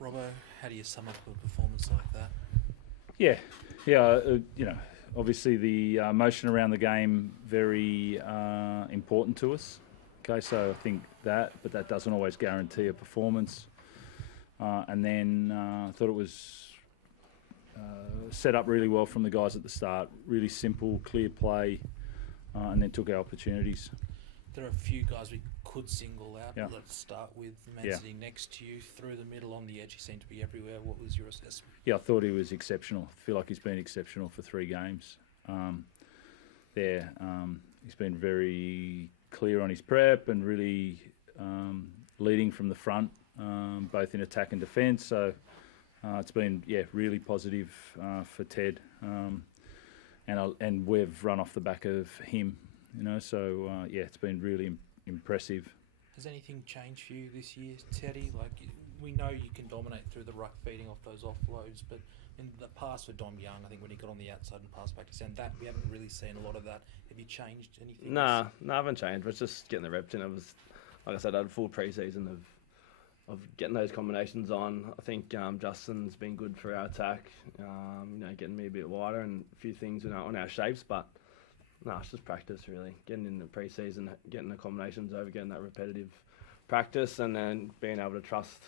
Robbo, how do you sum up a performance like that? Yeah. Obviously the motion around the game very important to us. Okay, so I think but that doesn't always guarantee a performance. And then I thought it was set up really well from the guys at the start. Really simple, clear play, and then took our opportunities. There are a few guys we could single out. Yeah. Let's start with the man sitting next to you, through the middle, on the edge. He seemed to be everywhere. What was your assessment? Yeah, I thought he was exceptional. I feel like he's been exceptional for 3 games. He's been very clear on his prep and really leading from the front, both in attack and defence. So it's been really positive for Ted, and we've run off the back of him. It's been really impressive. Has anything changed for you this year, Teddy? Like, we know you can dominate through the ruck, feeding off those offloads, but in the past for Dom Young, I think when he got on the outside and passed back to Sam, that we haven't really seen a lot of that. Have you changed anything? No, I haven't changed. It's just getting the reps in. It was, like I said, I had a full pre-season of getting those combinations on. I think Justin's been good for our attack, getting me a bit wider and a few things on our shapes, but no, it's just practice really. Getting in the pre-season, getting the combinations over, getting that repetitive practice, and then being able to trust,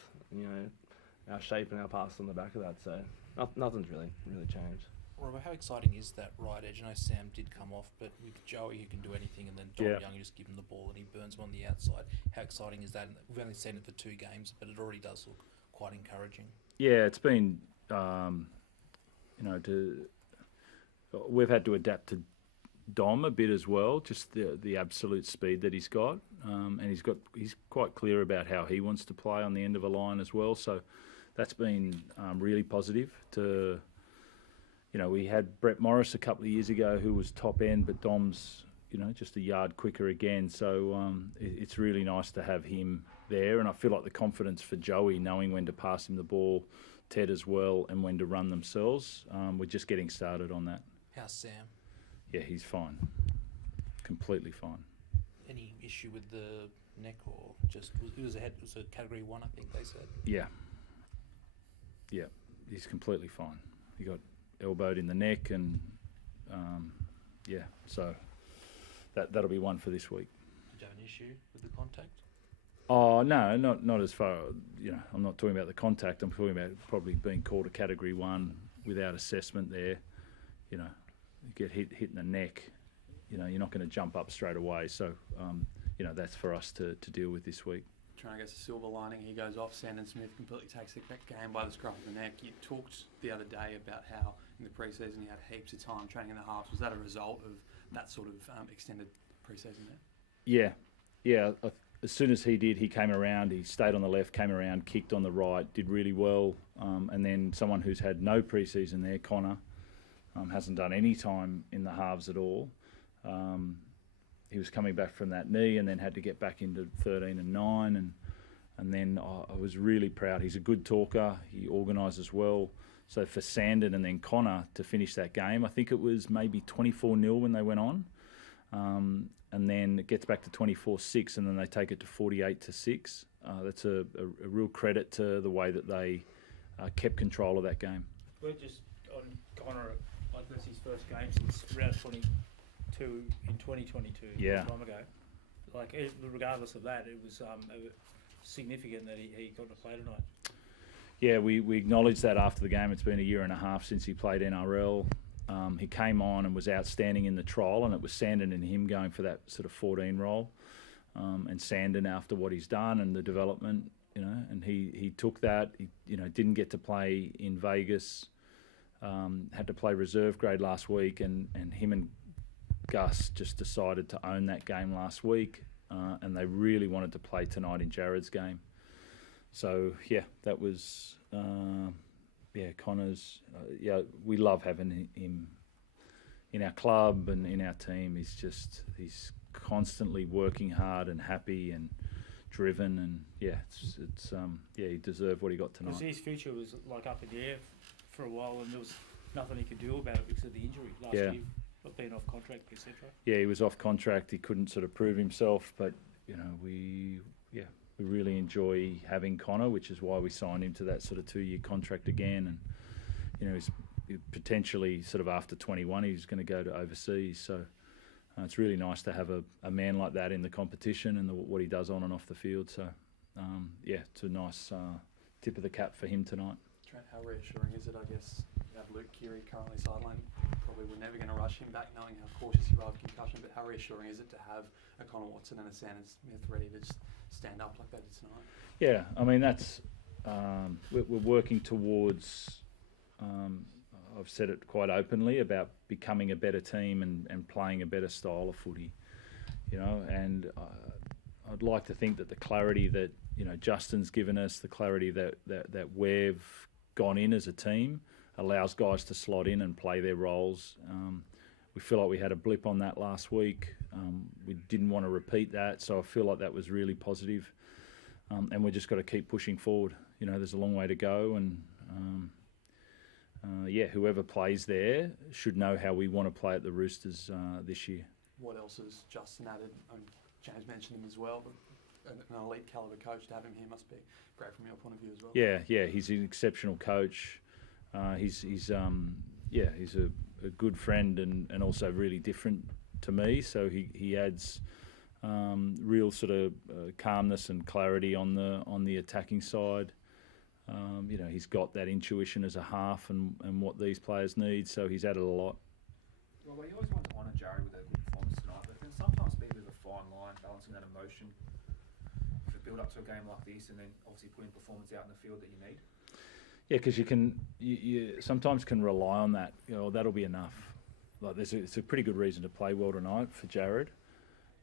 our shape and our pass on the back of that. So nothing's really changed. Robert, how exciting is that right edge? I know Sam did come off, but with Joey who can do anything, and then Dom Young, you just give him the ball and he burns him on the outside. How exciting is that? And we've only seen it for 2 games, but it already does look quite encouraging. Yeah, it's been, we've had to adapt to Dom a bit as well, just the absolute speed that he's got, and he's quite clear about how he wants to play on the end of a line as well. So that's been really positive. We had Brett Morris a couple of years ago who was top end, but Dom's just a yard quicker again. So it's really nice to have him there, and I feel like the confidence for Joey, knowing when to pass him the ball, Ted as well, and when to run themselves. We're just getting started on that. How's Sam? Yeah, he's fine. Completely fine. Any issue with the neck, or just it was a category 1, I think they said? Yeah, he's completely fine. He got elbowed in the neck, and so that'll be one for this week. Did you have an issue with the contact? Oh no, not as far. I'm not talking about the contact. I'm talking about probably being called a category 1 without assessment there. You get hit in the neck, you're not going to jump up straight away. So, that's for us to deal with this week. Trying to get the silver lining, he goes off. Sandon Smith completely takes the game by the scruff of the neck. You talked the other day about how in the pre-season he had heaps of time training in the halves. Was that a result of that sort of extended pre-season there? Yeah. As soon as he came around, he stayed on the left, came around, kicked on the right, did really well. And then someone who's had no pre-season there, Connor, hasn't done any time in the halves at all. He was coming back from that knee and then had to get back into 13 and 9. And then I was really proud. He's a good talker. He organises well. So for Sandon and then Connor to finish that game, I think it was maybe 24-0 when they went on. And then it gets back to 24-6 and then they take it to 48-6. That's a real credit to the way that they kept control of that game. We're just on Connor, like that's his first game since round 22 in 2022, yeah. A long time ago. Like, regardless of that, it was significant that he got to play tonight. Yeah, we acknowledged that after the game. It's been a year and a half since he played NRL. He came on and was outstanding in the trial, and it was Sandon and him going for that sort of 14 role. And Sandon, after what he's done and the development, and he took that. He, didn't get to play in Vegas. Had to play reserve grade last week, and him and Gus just decided to own that game last week, and they really wanted to play tonight in Jared's game. So that was Connor's. We love having him in our club and in our team. He's constantly working hard and happy and driven, and he deserved what he got tonight. Because his future was like up in the air for a while, and there was nothing he could do about it because of the injury last year, not being off contract, etc. Yeah, he was off contract. He couldn't sort of prove himself, but we we really enjoy having Connor, which is why we signed him to that sort of 2-year contract again. And he's potentially sort of after 21, he's going to go to overseas. So it's really nice to have a man like that in the competition and what he does on and off the field. So it's a nice tip of the cap for him tonight. Trent, how reassuring is it, I guess, you have Luke Keary currently sidelined? Probably we're never going to rush him back knowing how cautious you are of concussion, but how reassuring is it to have a Connor Watson and a Sandon Smith ready to just stand up like they did tonight? Yeah, I mean, that's we're working towards, I've said it quite openly, about becoming a better team and playing a better style of footy, and I'd like to think that the clarity that, Justin's given us, the clarity that we've gone in as a team allows guys to slot in and play their roles. We feel like we had a blip on that last week. We didn't want to repeat that, so I feel like that was really positive. And we've just got to keep pushing forward. There's a long way to go, and whoever plays there should know how we want to play at the Roosters this year. What else has Justin added? James mentioned him as well, but an elite calibre coach, to have him here must be great from your point of view as well. Yeah, he's an exceptional coach. He's a good friend and also really different to me. So he adds real sort of calmness and clarity on the attacking side. He's got that intuition as a half and what these players need. So he's added a lot. Well, you always want to honour Jared with a good performance tonight, but then sometimes be a bit of a fine line balancing that emotion for build up to a game like this, and then obviously putting performance out in the field that you need. Yeah, because you sometimes can rely on that. That'll be enough. Like it's a pretty good reason to play well tonight for Jared,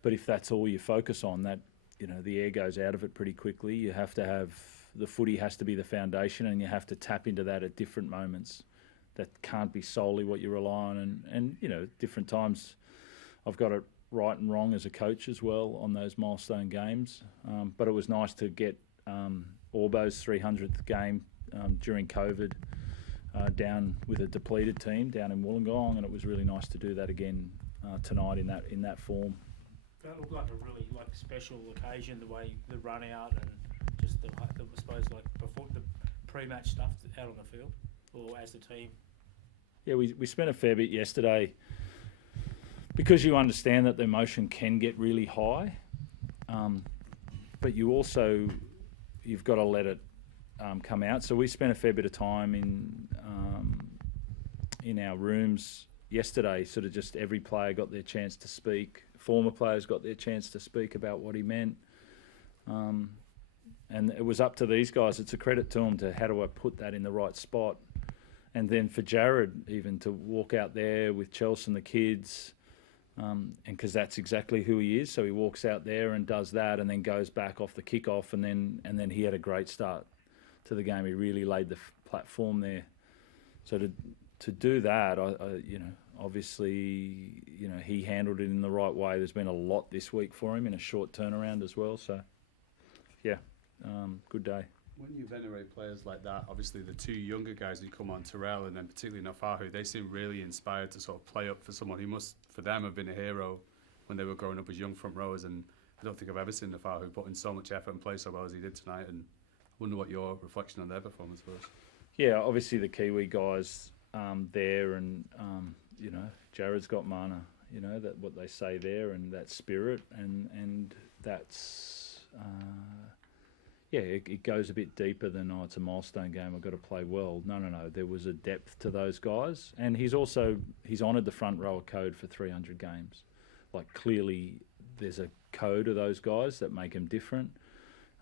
but if that's all you focus on, that the air goes out of it pretty quickly. You have to have the footy has to be the foundation, and you have to tap into that at different moments. That can't be solely what you rely on, and different times. I've got it right and wrong as a coach as well on those milestone games, but it was nice to get Orbo's 300th game during COVID down with a depleted team down in Wollongong, and it was really nice to do that again tonight in that form. That looked like a really special occasion, the way the run out and just the I suppose before the pre-match stuff out on the field or as the team. Yeah, we spent a fair bit yesterday because you understand that the emotion can get really high, but you've got to let it come out. So we spent a fair bit of time in our rooms yesterday. Sort of just every player got their chance to speak. Former players got their chance to speak about what he meant, and it was up to these guys. It's a credit to them to how do I put that in the right spot. And then for Jared, even to walk out there with Chelsea and the kids, and because that's exactly who he is. So he walks out there and does that, and then goes back off the kickoff, and then he had a great start to the game. He really laid the platform there. So to do that, obviously, he handled it in the right way. There's been a lot this week for him in a short turnaround as well. So, good day. When you venerate players like that, obviously the two younger guys who come on, Terrell and then particularly Nafahu, they seem really inspired to sort of play up for someone who must, for them, have been a hero when they were growing up as young front rowers. And I don't think I've ever seen Nafahu put in so much effort and play so well as he did tonight. And I wonder what your reflection on their performance was. Yeah, obviously the Kiwi guys there, and Jared's got mana. That what they say there, and that spirit, and that's. It goes a bit deeper than, it's a milestone game, I've got to play well. No. There was a depth to those guys. And he's honoured the front rower code for 300 games. Clearly there's a code of those guys that make him different.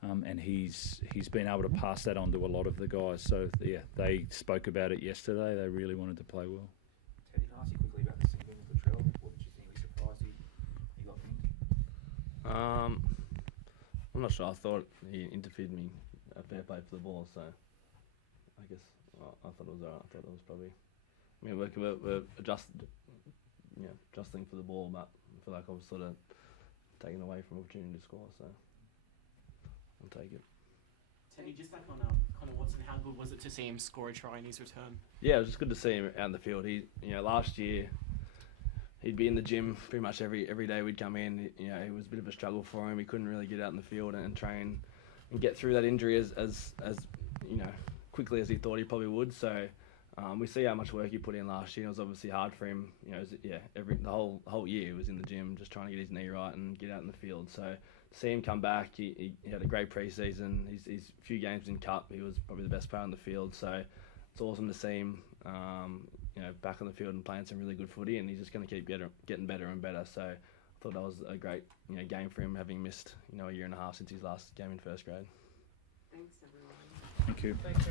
And he's been able to pass that on to a lot of the guys. So, they spoke about it yesterday. They really wanted to play well. Teddy, can I ask you quickly about the singling with Latrell? What did you think? Were you surprised he got pinned? I'm not sure. I thought he interfered me a fair play for the ball, so I guess I thought it was alright. I thought it was probably. I mean, we're adjusting for the ball, but I feel like I was sort of taken away from opportunity to score, so I'll take it. Teddy, just back on Connor Watson, how good was it to see him score a try in his return? Yeah, it was just good to see him out in the field. He, last year he'd be in the gym pretty much every day we'd come in. It was a bit of a struggle for him. He couldn't really get out in the field and train get through that injury as you know, quickly as he thought he probably would. So we see how much work he put in last year. It was obviously hard for him. You know, the whole year he was in the gym just trying to get his knee right and get out in the field. So to see him come back, he had a great pre-season. His few games in Cup, he was probably the best player on the field. So it's awesome to see him, you know, back on the field and playing some really good footy. And he's just going to keep getting better and better. So I thought that was a great, you know, game for him, having missed, you know, a year and a half since his last game in first grade. Thanks, everyone. Thank you. Thanks,